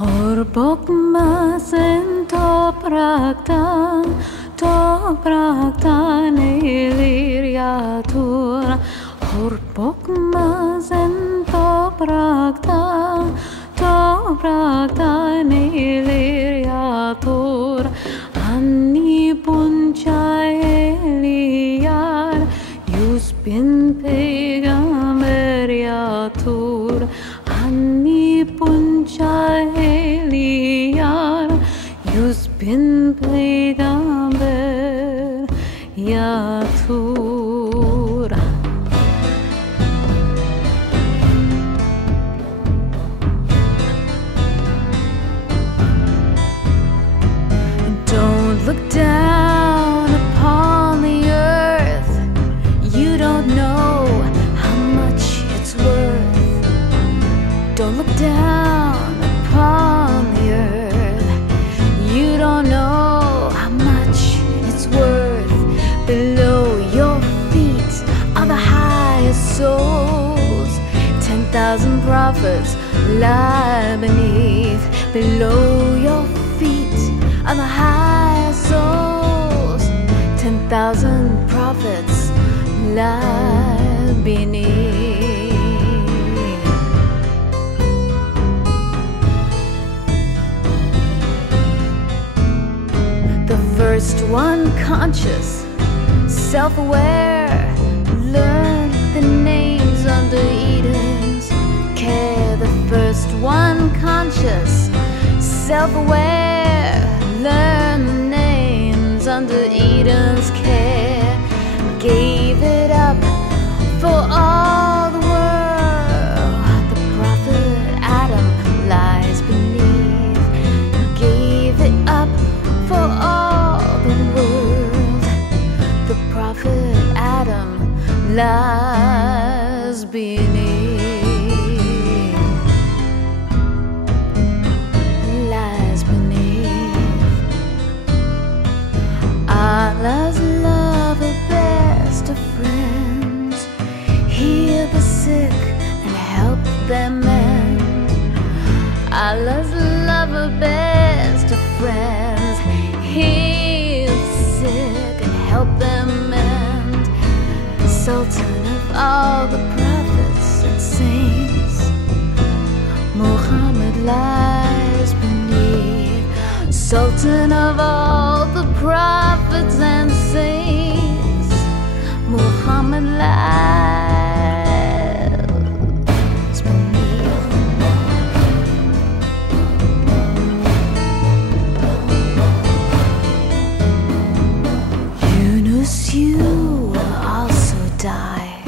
Horbokmasen topraktan iliriatur. Horbokmasen topraktan iliriatur. Anni punca eliyar, yüz bin peygamberiatur. Anni punca eliyar, yüz bin peygamber yatur. Don't look down upon the earth. You don't know how much it's worth. Don't look down upon the earth. You don't know how much it's worth. Below your feet are the highest souls. 10,000 prophets lie beneath. Below your feet are the highest souls. 10,000 prophets lie beneath. The first one conscious, self-aware, learned the names under Eden's care. The first one conscious, self-aware, learned the names under Eden's care. Gave it up for all the world. The prophet Adam lies beneath. Gave it up for all the world. The prophet Adam lies beneath. Lies beneath. Allah's love the best of friends. Heal the sick and help them mend. Allah's love the best of friends. Heal the sick and help them mend. Sultan of all the prophets and saints, Muhammad lies beneath. Sultan of all the prophets and saints, Muhammad lies beneath. Yunus, you will also die.